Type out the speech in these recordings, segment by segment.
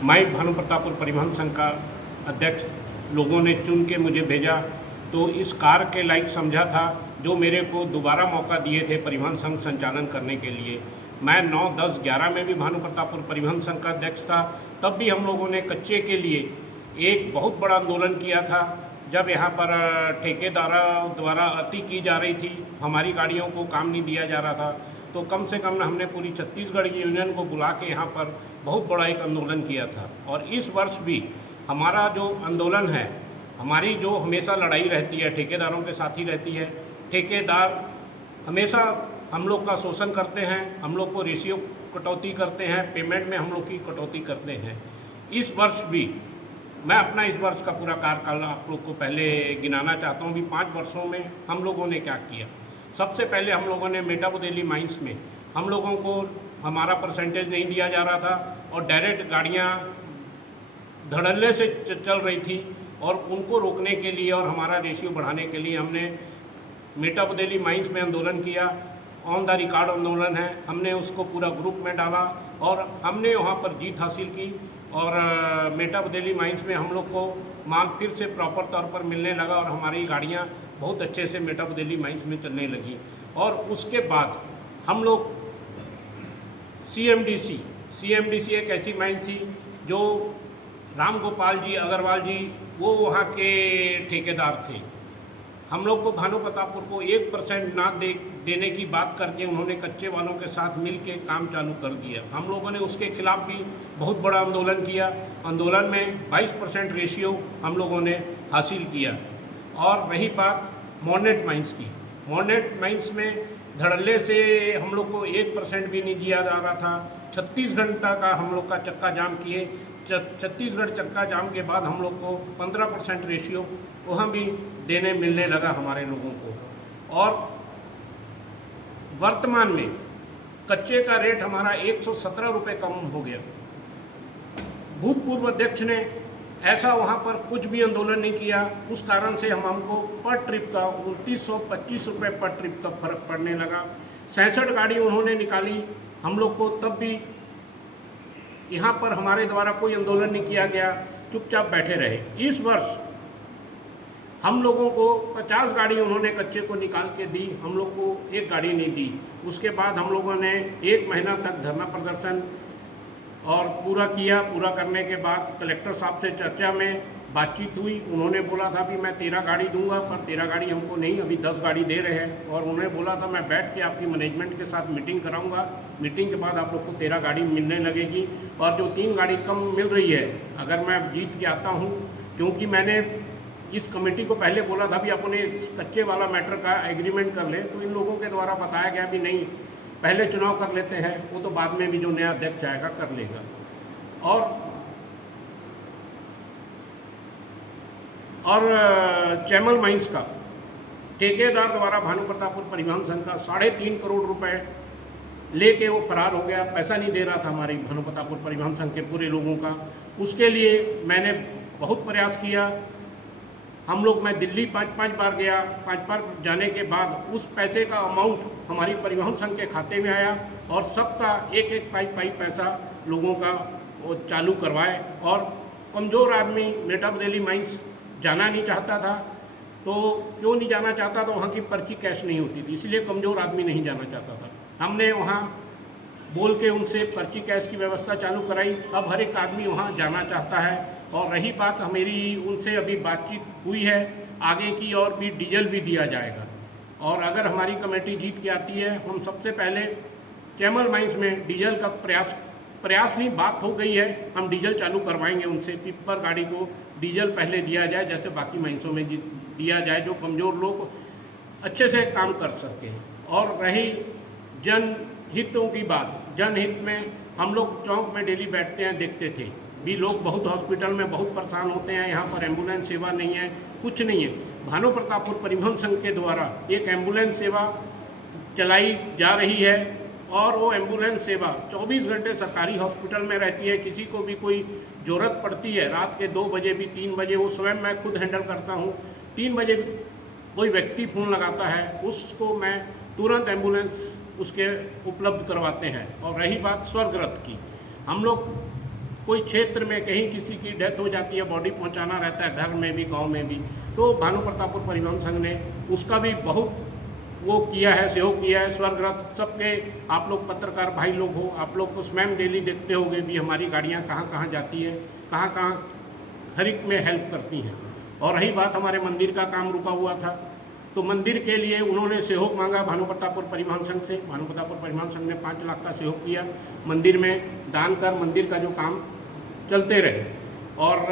मैं भानु प्रतापपुर परिवहन संघ का अध्यक्ष, लोगों ने चुन के मुझे भेजा तो इस कार्य के लायक समझा था जो मेरे को दोबारा मौका दिए थे परिवहन संघ संचालन करने के लिए। मैं 9, 10, 11 में भी भानु प्रतापपुर परिवहन संघ का अध्यक्ष था। तब भी हम लोगों ने कच्चे के लिए एक बहुत बड़ा आंदोलन किया था। जब यहाँ पर ठेकेदारों द्वारा अति की जा रही थी, हमारी गाड़ियों को काम नहीं दिया जा रहा था, तो कम से कम हमने पूरी छत्तीसगढ़ यूनियन को बुला के यहाँ पर बहुत बड़ा एक आंदोलन किया था। और इस वर्ष भी हमारा जो आंदोलन है, हमारी जो हमेशा लड़ाई रहती है ठेकेदारों के साथ ही रहती है। ठेकेदार हमेशा हम लोग का शोषण करते हैं, हम लोग को रेशियो कटौती करते हैं, पेमेंट में हम लोग की कटौती करते हैं। इस वर्ष भी मैं अपना इस वर्ष का पूरा कार्यकाल आप लोग को पहले गिनाना चाहता हूँ। भी 5 वर्षों में हम लोगों ने क्या किया। सबसे पहले हम लोगों ने मेटाबुदेली माइंस में हम लोगों को हमारा परसेंटेज नहीं दिया जा रहा था और डायरेक्ट गाड़ियाँ धड़ल्ले से चल रही थी, और उनको रोकने के लिए और हमारा रेशियो बढ़ाने के लिए हमने मेटाबुदेली माइंस में आंदोलन किया। ऑन द रिकॉर्ड आंदोलन है, हमने उसको पूरा ग्रुप में डाला और हमने वहाँ पर जीत हासिल की। और मेटाबुदेली माइंस में हम लोग को माल फिर से प्रॉपर तौर पर मिलने लगा और हमारी गाड़ियाँ बहुत अच्छे से मेटाबुदेली माइंस में चलने लगी। और उसके बाद हम लोग CMDC एक ऐसी माइंस थी जो राम गोपाल जी अग्रवाल जी वो वहाँ के ठेकेदार थे। हम लोग को भानु प्रतापपुर को 1% ना देने की बात करके उन्होंने कच्चे वालों के साथ मिल के काम चालू कर दिया। हम लोगों ने उसके खिलाफ भी बहुत बड़ा आंदोलन किया। आंदोलन में 22% रेशियो हम लोगों ने हासिल किया। और रही बात मॉर्नेट माइंस की, मॉर्नेट माइंस में धड़ल्ले से हम लोग को 1% भी नहीं दिया जा रहा था। 36 घंटा का हम लोग का चक्का जाम किए। छत्तीसगढ़ चक्का जाम के बाद हम लोग को 15% रेशियो वहाँ भी देने मिलने लगा हमारे लोगों को। और वर्तमान में कच्चे का रेट हमारा 117 रुपये कम हो गया। भूतपूर्व अध्यक्ष ने ऐसा वहाँ पर कुछ भी आंदोलन नहीं किया, उस कारण से हमको पर ट्रिप का 2925 रुपये पर ट्रिप का फर्क पड़ने लगा। 66 गाड़ी उन्होंने निकाली। हम लोग को तब भी यहाँ पर हमारे द्वारा कोई आंदोलन नहीं किया गया, चुपचाप बैठे रहे। इस वर्ष हम लोगों को 50 गाड़ी उन्होंने कच्चे को निकाल के दी, हम लोग को एक गाड़ी नहीं दी। उसके बाद हम लोगों ने 1 महीना तक धरना प्रदर्शन और पूरा किया। पूरा करने के बाद कलेक्टर साहब से चर्चा में बातचीत हुई। उन्होंने बोला था भी मैं 13 गाड़ी दूंगा, पर 13 गाड़ी हमको नहीं, अभी 10 गाड़ी दे रहे हैं। और उन्होंने बोला था मैं बैठ के आपकी मैनेजमेंट के साथ मीटिंग कराऊंगा, मीटिंग के बाद आप लोग को 13 गाड़ी मिलने लगेगी। और जो 3 गाड़ी कम मिल रही है, अगर मैं जीत के आता हूँ, क्योंकि मैंने इस कमेटी को पहले बोला था भी अपने कच्चे वाला मैटर का एग्रीमेंट कर ले, तो इन लोगों के द्वारा बताया गया भी नहीं, पहले चुनाव कर लेते हैं, वो तो बाद में भी जो नया अध्यक्ष आएगा कर लेगा। और चैमल माइंस का ठेकेदार द्वारा भानु प्रतापपुर परिवहन संघ का 3.5 करोड़ रुपए लेके वो फरार हो गया। पैसा नहीं दे रहा था हमारे भानु प्रतापपुर परिवहन संघ के पूरे लोगों का। उसके लिए मैंने बहुत प्रयास किया। मैं दिल्ली 5 बार गया। 5 बार जाने के बाद उस पैसे का अमाउंट हमारी परिवहन संघ के खाते में आया और सबका एक पाई पैसा लोगों का वो चालू करवाए। और कमज़ोर आदमी मेटाबुदेली माइंस जाना नहीं चाहता था। तो क्यों नहीं जाना चाहता था? वहाँ की पर्ची कैश नहीं होती थी, इसलिए कमज़ोर आदमी नहीं जाना चाहता था। हमने वहाँ बोल के उनसे पर्ची कैश की व्यवस्था चालू कराई। अब हर एक आदमी वहाँ जाना चाहता है। और रही बात मेरी उनसे अभी बातचीत हुई है आगे की, और भी डीजल भी दिया जाएगा। और अगर हमारी कमेटी जीत के आती है, हम सबसे पहले चैमल माइंस में डीजल का प्रयास नहीं, बात हो गई है, हम डीजल चालू करवाएंगे उनसे। पिपर गाड़ी को डीजल पहले दिया जाए, जैसे बाकी माइंसों में दिया जाए, जो कमज़ोर लोग अच्छे से काम कर सकें। और रही जनहितों की बात, जनहित में हम लोग चौक में डेली बैठते हैं, देखते थे भी लोग बहुत हॉस्पिटल में बहुत परेशान होते हैं। यहाँ पर एम्बुलेंस सेवा नहीं है, कुछ नहीं है। भानु प्रतापपुर परिवहन संघ के द्वारा एक एम्बुलेंस सेवा चलाई जा रही है और वो एम्बुलेंस सेवा 24 घंटे सरकारी हॉस्पिटल में रहती है। किसी को भी कोई ज़रूरत पड़ती है रात के 2 बजे भी, 3 बजे, वो स्वयं मैं खुद हैंडल करता हूँ। 3 बजे कोई व्यक्ति फ़ोन लगाता है, उसको मैं तुरंत एम्बुलेंस उसके उपलब्ध करवाते हैं। और रही बात स्वर्ग रथ की, हम लोग कोई क्षेत्र में कहीं किसी की डेथ हो जाती है, बॉडी पहुंचाना रहता है घर में भी गांव में भी, तो भानु प्रतापपुर परिवहन संघ ने उसका भी बहुत वो किया है, सहयोग किया है। स्वर्गरथ सबके, आप लोग पत्रकार भाई लोग हो, आप लोग को स्वयं डेली देखते होंगे भी हमारी गाड़ियाँ कहाँ कहाँ जाती हैं, कहाँ कहाँ हर एक में हेल्प करती हैं। और रही बात हमारे मंदिर का काम रुका हुआ था, तो मंदिर के लिए उन्होंने सहयोग मांगा भानु प्रतापपुर परिवहन संघ से। भानु प्रतापपुर परिवहन संघ ने 5 लाख का सहयोग किया, मंदिर में दान कर मंदिर का जो काम चलते रहे। और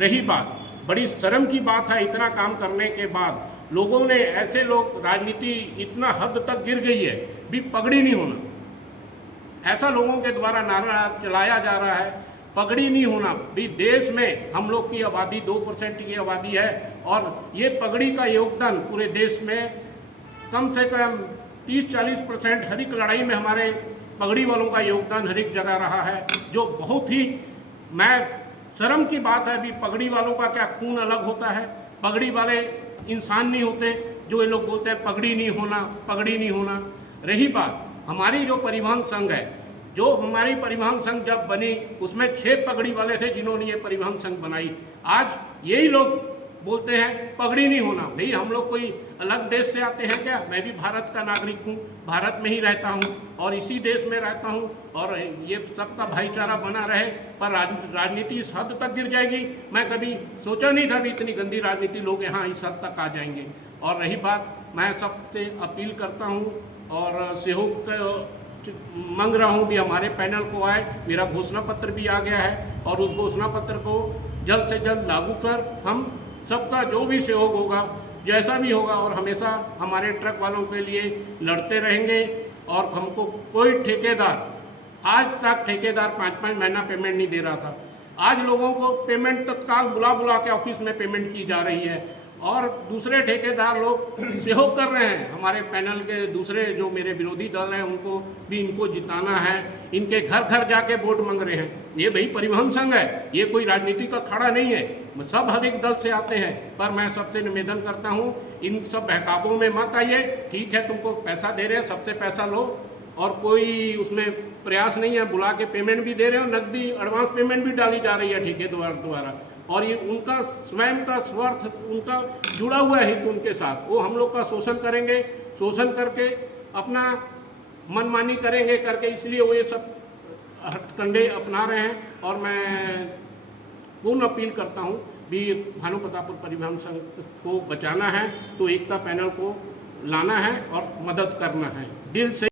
रही बात, बड़ी शर्म की बात है, इतना काम करने के बाद लोगों ने, ऐसे लोग, राजनीति इतना हद तक गिर गई है भी पगड़ी नहीं होना, ऐसा लोगों के द्वारा नारा चलाया जा रहा है, पगड़ी नहीं होना भी। देश में हम लोग की आबादी 2% की आबादी है और ये पगड़ी का योगदान पूरे देश में कम से कम 30-40% हर एक लड़ाई में हमारे पगड़ी वालों का योगदान हर एक जगह रहा है, जो बहुत ही शर्म की बात है भी। पगड़ी वालों का क्या खून अलग होता है? पगड़ी वाले इंसान नहीं होते जो ये लोग बोलते हैं पगड़ी नहीं होना, पगड़ी नहीं होना। रही बात हमारी जो परिवहन संघ है, जो हमारी परिवहन संघ जब बनी उसमें 6 पगड़ी वाले थे जिन्होंने ये परिवहन संघ बनाई। आज यही लोग बोलते हैं पगड़ी नहीं होना। भाई हम लोग कोई अलग देश से आते हैं क्या? मैं भी भारत का नागरिक हूँ, भारत में ही रहता हूँ और इसी देश में रहता हूँ और ये सबका भाईचारा बना रहे। पर राजनीति इस हद तक गिर जाएगी, मैं कभी सोचा नहीं था भी इतनी गंदी राजनीति लोग यहाँ इस हद तक आ जाएंगे। और रही बात, मैं सबसे अपील करता हूँ और सहयोग मांग रहा हूँ भी हमारे पैनल को आए। मेरा घोषणा पत्र भी आ गया है और उस घोषणा पत्र को जल्द से जल्द लागू कर हम सबका जो भी सहयोग होगा, जैसा भी होगा, और हमेशा हमारे ट्रक वालों के लिए लड़ते रहेंगे। और हमको कोई ठेकेदार, आज तक ठेकेदार 5-5 महीना पेमेंट नहीं दे रहा था, आज लोगों को पेमेंट तत्काल बुला के ऑफिस में पेमेंट की जा रही है और दूसरे ठेकेदार लोग सहयोग कर रहे हैं। हमारे पैनल के दूसरे जो मेरे विरोधी दल हैं उनको भी इनको जिताना है, इनके घर घर जाके वोट मांग रहे हैं। ये भाई परिवहन संघ है, ये कोई राजनीति का खड़ा नहीं है, सब हर एक दल से आते हैं। पर मैं सबसे निवेदन करता हूँ इन सब बहकावों में मत आइए। ठीक है, तुमको पैसा दे रहे हैं, सबसे पैसा लो और कोई उसमें प्रयास नहीं है, बुला के पेमेंट भी दे रहे हो, नकदी एडवांस पेमेंट भी डाली जा रही है ठेकेदार द्वारा। और ये उनका स्वयं का स्वार्थ, उनका जुड़ा हुआ हित उनके साथ, वो हम लोग का शोषण करेंगे, शोषण करके अपना मनमानी करेंगे करके, इसलिए वो ये सब हथकंडे अपना रहे हैं। और मैं पूर्ण अपील करता हूँ भी भानु प्रतापपुर परिवहन संघ को बचाना है तो एकता पैनल को लाना है और मदद करना है दिल से।